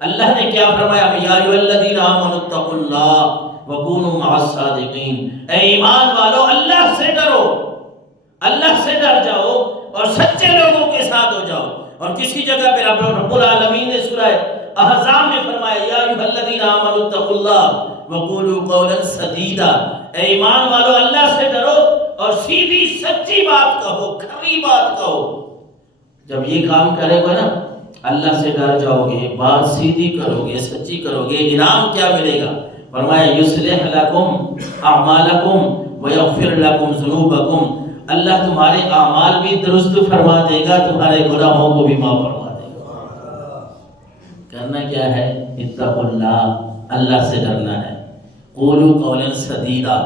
اللہ نے کیا فرمایا؟ یا ایھا الذین آمنوا اتقوا اللہ وکونوا مع الصادقین، اے ایمان والو اللہ سے ڈرو، اللہ سے ڈر جاؤ اور سچے لوگوں کے ساتھ ہو جاؤ۔ اور کسی جگہ پہ رب العالمین نے سورہ احزاب میں فرمایا یا ایھا الذین آمنوا اتقوا اللہ وقولوا قولا سدیدا، اے ایمان والو اللہ سے ڈرو اور سیدھی سچی بات کہو، کھری بات کہو۔ جب یہ کام کرے گا نا، اللہ سے ڈر جاؤ گے، بات سیدھی کرو گے، سچی کرو گے، انعام کیا ملے گا؟ فرمایا یصلح لکم اعمالکم ویغفر لکم ذنوبکم، اللہ تمہارے اعمال بھی درست فرما دے گا، تمہارے گناہوں کو بھی معاف فرما دے گا۔ کرنا کیا ہے؟ اتقوا اللہ، اللہ سے ڈرنا ہے۔ قولوا قولا سدیدا،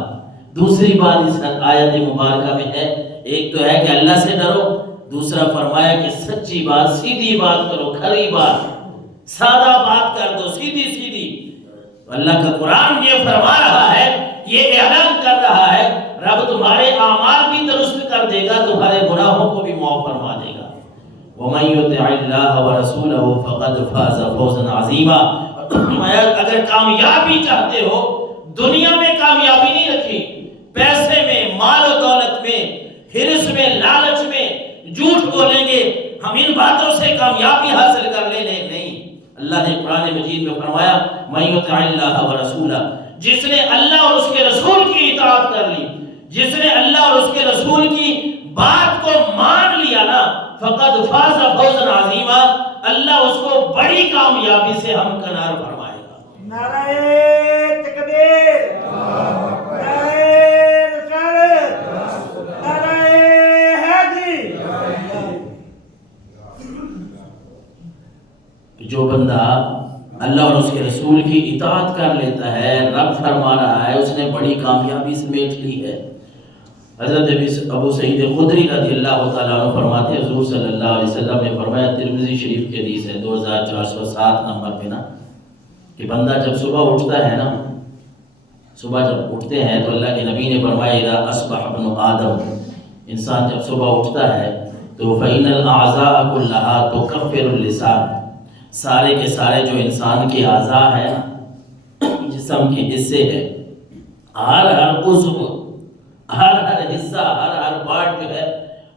دوسری بات اس آیت مبارکہ میں ہے، ایک تو ہے کہ اللہ سے ڈرو، دوسرا فرمایا کہ سچی بات، سیدھی بات کرو، کھری بات، سادہ بات کر دو، سیدھی سیدھی۔ اللہ کا قرآن یہ فرما رہا ہے، یہ اعلان کر رہا ہے، رب تمہارے اعمال بھی درست کر دے گا، تمہارے گناہوں کو بھی معاف فرما دے گا۔ وَمَن يُطِعِ اللَّهَ وَرَسُولَهُ فَقَدْ فَازَ فَوْزًا عَظِيمًا۔ اگر کامیابی چاہتے ہو، دنیا میں کامیابی نہیں رکھی، پیسے میں، مال و دولت میں، حرص میں، لالچ میں، جھوٹ بولیں گے ہم ان باتوں سے کامیابی حاصل کر لیں، نہیں۔ اللہ نے قرآن مجید میں فرمایا مَن يُطِعِ اللَّهَ وَرَسُولَهُ، جس نے اللہ اور اس کے رسول کی اطاعت کر لی، جس نے اللہ اور اس کے رسول کی بات کو مان لیا نا، فقد فاز فوزا عظیما، اللہ اس کو بڑی کامیابی سے ہمکنار فرمائے گا۔ نعرہ تکبیر، نعرہ رسالت، نعرہ حیدری۔ جو بندہ اللہ اور اس کے رسول کی اطاعت کر لیتا ہے، رب فرما رہا ہے، اس نے بڑی کامیابی سمیٹ لی ہے۔ حضرت ابو سعید خدری رضی اللہ تعالیٰ عنہ فرماتے ہیں، حضور صلی اللہ علیہ وسلم نے فرمایا، ترمذی شریف کی حدیث ہے 2407 نمبر پہ نا، کہ بندہ جب صبح اٹھتا ہے نا، صبح جب اٹھتے ہیں تو اللہ کے نبی نے فرمایا اذا اصبح ابن آدم، انسان جب صبح اٹھتا ہے تو فإن الأعضاء كلها تكفر اللسان، سارے کے سارے جو انسان کے اعضاء ہیں، جسم کے حصے ہیں، ہر عضو، ہر حصہ، ہر پارٹ جو ہے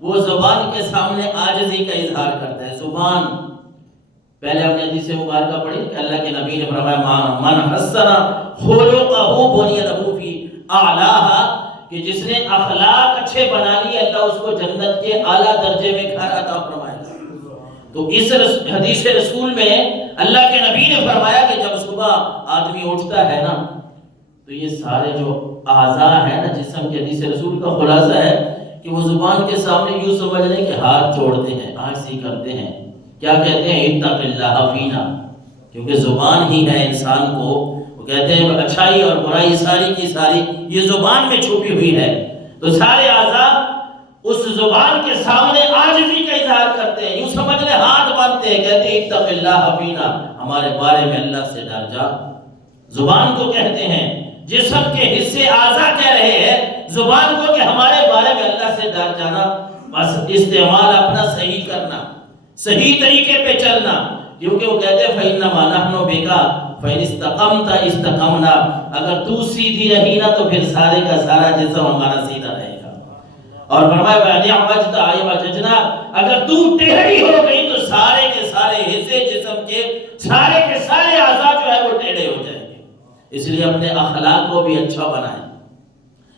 وہ زبان کے سامنے عاجزی کا اظہار کرتا ہے۔ زبان، پہلے ہم نے حدیث مبارکہ پڑھی کہ اللہ کے نبی نے فرمایا من حسن خلقہ بنی لہ فی اعلاها، کہ جس نے اخلاق اچھے بنا لیے اللہ اس کو جنت کے اعلیٰ درجے میں گھر عطا فرمائے گا۔ تو اس حدیث رسول میں اللہ کے نبی نے فرمایا کہ جب صبح آدمی اٹھتا ہے نا تو یہ سارے جو اعضاء ہیں نا جسم کے، حدیث رسول کا خلاصہ ہے کہ وہ زبان کے سامنے یوں سمجھ لیں کہ ہاتھ جوڑتے ہیں، عاجزی کرتے ہیں، کیا کہتے ہیں اتق اللہ فینا، کیونکہ زبان ہی ہے انسان کو، وہ کہتے ہیں اچھائی اور برائی ساری کی ساری یہ زبان میں چھپی ہوئی ہے، تو سارے اعضاء اس زبان کے سامنے عاجزی کا اظہار کرتے ہیں، یوں سمجھ لیں ہاتھ باندھتے ہیں، کہتے ہیں اتق اللہ فینا، ہمارے بارے میں اللہ سے ڈر جا۔ زبان کو کہتے ہیں، جسم کے حصے اعضاء کہہ رہے ہیں زبان کو کہ ہمارے بارے میں اللہ سے ڈر جانا، بس استعمال اپنا صحیح کرنا، صحیح طریقے پہ چلنا، کیونکہ وہ کہتے ہیں فَإِنَّمَا نَحْنُ بِكَ فَإِنِ اسْتَقَمْتَ اسْتَقَمْنَا، اگر تو سیدھی رہی نا تو پھر سارے کا سارا جسم ہمارا سیدھا رہے گا۔ اور فرمایا وَإِنْ اعْوَجْتَ اعْوَجَجْنَا، اگر تو ٹیڑھی ہو گئی تو سارے کے سارے حصے جسم کے سارے اعضاء جو ہے وہ ٹیڑھے ہو جائیں گے۔ اس لیے اپنے اخلاق کو بھی اچھا بنائیں،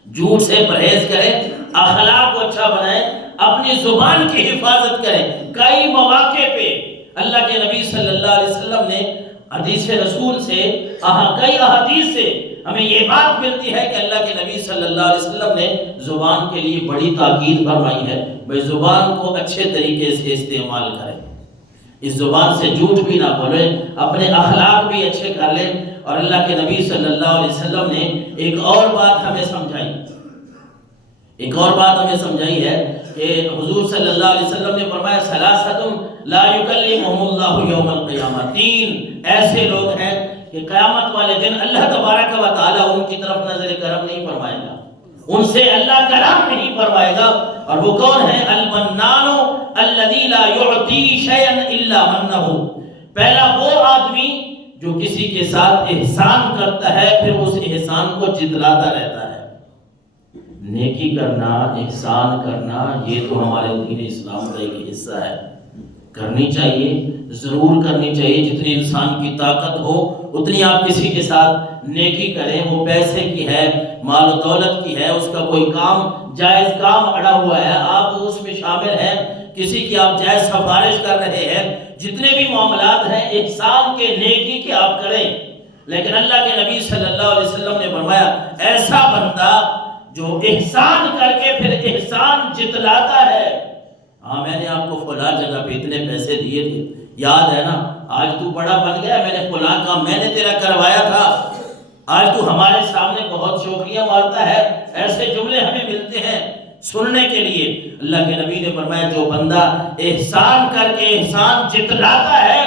جھوٹ سے پرہیز کریں، اخلاق کو اچھا بنائیں، اپنی زبان کی حفاظت کریں۔ کئی مواقع پہ اللہ کے نبی صلی اللہ علیہ وسلم نے حدیث رسول سے، کئی احادیث سے ہمیں یہ بات ملتی ہے کہ اللہ کے نبی صلی اللہ علیہ وسلم نے زبان کے لیے بڑی تاکید فرمائی ہے، بھئی زبان کو اچھے طریقے سے استعمال کریں، اس زبان سے جھوٹ بھی نہ بولیں، اپنے اخلاق بھی اچھے کر لیں۔ اور اللہ کے نبی صلی اللہ علیہ وسلم نے ایک اور بات ہمیں سمجھائی ہے کہ حضور صلی اللہ علیہ وسلم نے فرمایا ثلاثۃ لا یکلمہم اللہ یوم القیامہ، تین ایسے لوگ ہیں کہ قیامت والے دن اللہ تبارک و تعالیٰ ان کی طرف نظر کرم نہیں فرمائے گا، ان سے اللہ کلام نہیں فرمائے گا۔ اور وہ کون ہے؟ المنان الذی لا یعطی شیئا الا منہ، پہلا وہ آدمی جو کسی کے ساتھ احسان کرتا ہے پھر اس احسان کو جتلاتا رہتا ہے۔ نیکی کرنا، احسان کرنا، یہ تو ہمارے دین اسلام کا ایک حصہ ہے، کرنی چاہیے، ضرور کرنی چاہیے۔ جتنی انسان کی طاقت ہو اتنی آپ کسی کے ساتھ نیکی کریں، وہ پیسے کی ہے، مال و دولت کی ہے، اس کا کوئی کام جائز کام اڑا ہوا ہے، آپ اس میں شامل ہیں، کسی کی آپ جائز سفارش کر رہے ہیں، جتنے بھی معاملات ہیں احسان کے، نیکی کے آپ کریں۔ لیکن اللہ کے نبی صلی اللہ علیہ وسلم نے فرمایا ایسا بندہ جو احسان کر کے پھر احسان جتلاتا ہے، ہاں میں نے آپ کو فلاں جگہ پہ اتنے پیسے دیے تھے، یاد ہے نا، آج تو بڑا بن گیا، میں نے فلاں کام میں نے تیرا کروایا تھا، آج تو ہمارے سامنے بہت شوخیاں مارتا ہے۔ ایسے جملے ہمیں ملتے ہیں سننے کے لیے۔ اللہ کے نبی نے فرمایا جو بندہ احسان کر کے احسان جتلاتا ہے،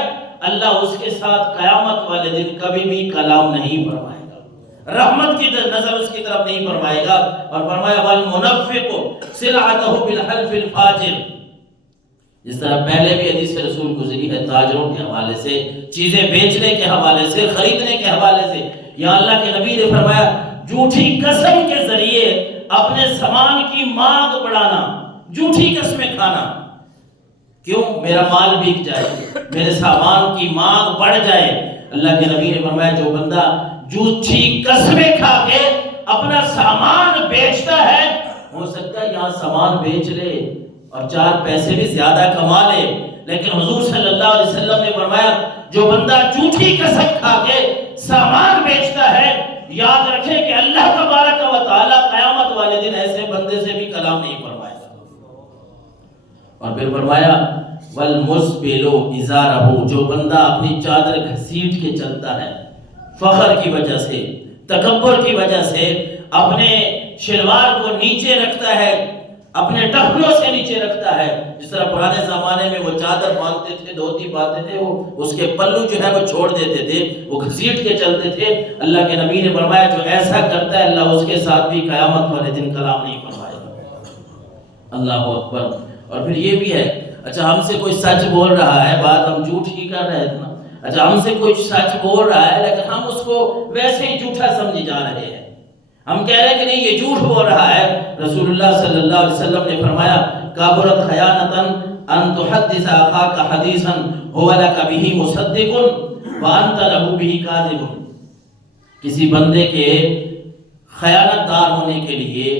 اللہ اس کے ساتھ قیامت والے دن کبھی بھی کلام نہیں فرمائے گا، رحمت کی نظر اس کی طرف نہیں فرمائے گا۔ اور فرمایا والمنفق سلعتہ بالحلف الفاجر، جس طرح پہلے بھی حدیث رسول گزری ہے تاجروں کے حوالے سے، چیزیں بیچنے کے حوالے سے، خریدنے کے حوالے سے، یا اللہ کے نبی نے فرمایا جھوٹی قسم کے ذریعے اپنے سامان کی مانگ بڑھانا، جھوٹی قسمیں کھانا، کیوں؟ میرا مال بک جائے، میرے سامان کی مانگ بڑھ جائے۔ اللہ کے نبی نے فرمایا جو بندہ جھوٹی قسمیں کھا کے اپنا سامان بیچتا ہے، ہو سکتا ہے یہاں سامان بیچ لے اور 4 پیسے بھی زیادہ کما لے، لیکن حضور صلی اللہ علیہ وسلم نے فرمایا جو بندہ جھوٹی قسم کھا کے سامان بیچتا ہے، یاد رکھے کہ اللہ تبارک و تعالی قیامت والے دن ایسے بندے سے بھی کلام نہیں فرمائے گا۔ اور پھر فرمایا والمسبل ازارہ، جو بندہ اپنی چادر گھسیٹ کے چلتا ہے، فخر کی وجہ سے، تکبر کی وجہ سے اپنے شلوار کو نیچے رکھتا ہے، اپنے ٹخنوں سے نیچے رکھتا ہے، جس طرح پرانے زمانے میں وہ چادر باندھتے تھے، دھوتی باندھتے تھے، وہ اس کے پلو جو ہے وہ چھوڑ دیتے تھے، وہ گھسیٹ کے چلتے تھے۔ اللہ کے نبی نے فرمایا جو ایسا کرتا ہے اللہ اس کے ساتھ بھی قیامت والے دن کلام نہیں فرمائے گا۔ اللہ اکبر۔ اور پھر یہ بھی ہے، اچھا ہم سے کوئی سچ بول رہا ہے، بات ہم جھوٹ ہی کر رہے تھے نا، اچھا ہم سے کوئی سچ بول رہا ہے لیکن ہم اس کو ویسے ہی جھوٹا سمجھی جا رہے ہیں، ہم کہہ رہے ہیں کہ نہیں یہ جھوٹ بول رہا ہے۔ رسول اللہ صلی اللہ علیہ وسلم نے فرمایا کابرت خیانتا ان تحدث اخاک حدیثا هو لك به مصدق وانت له به کاذب، کسی بندے کے خیانت دار ہونے کے لیے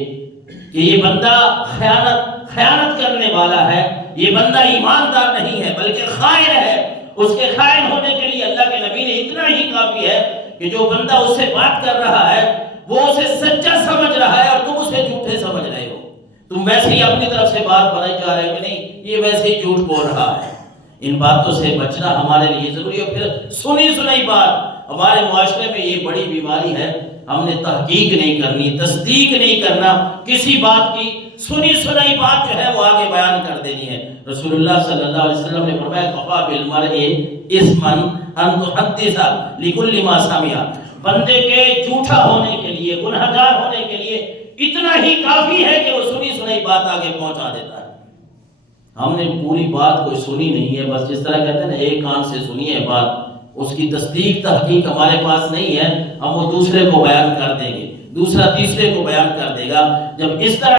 کہ یہ بندہ خیانت کرنے والا ہے، یہ بندہ ایماندار نہیں ہے بلکہ خائن ہے، اس کے خائن ہونے کے لیے اللہ کے نبی نے اتنا ہی کافی ہے کہ جو بندہ اس سے بات کر رہا ہے وہ اسے سچا سمجھ رہا ہے اور تم اسے جھوٹے سمجھ رہے ہو، تم ویسے ہی اپنی طرف سے بات بنائی جا رہے ہو کہ نہیں یہ ویسے ہی جھوٹ بول رہا ہے۔ ان باتوں سے بچنا ہمارے لیے ضروری ہے۔ پھر سنی سنائی بات، ہمارے معاشرے میں یہ بڑی بیماری ہے، ہم نے تحقیق نہیں کرنی، تصدیق نہیں کرنا، کسی بات کی سنی سنائی بات جو ہے وہ آگے بیان کر دینی ہے۔ رسول اللہ صلی اللہ علیہ وسلم نے فرمایا کفا بالمرء اثما ان تحدث لكل ما سمع، بندے کے جھوٹا ہونے کے لیے، گنہگار ہونے کے لیے اتنا ہی کافی ہے کہ وہ سنی سنائی بات آگے پہنچا دیتا ہے۔ ہم نے پوری بات کوئی سنی نہیں ہے، بس جس طرح کہتے ہیں نا ایک کان سے سنی ہے بات، اس کی تصدیق تحقیق ہمارے پاس نہیں ہے، ہم وہ دوسرے کو بیان کر دیں گے، دوسرا تیسرے کو بیان کر دے گا۔ جب اس طرح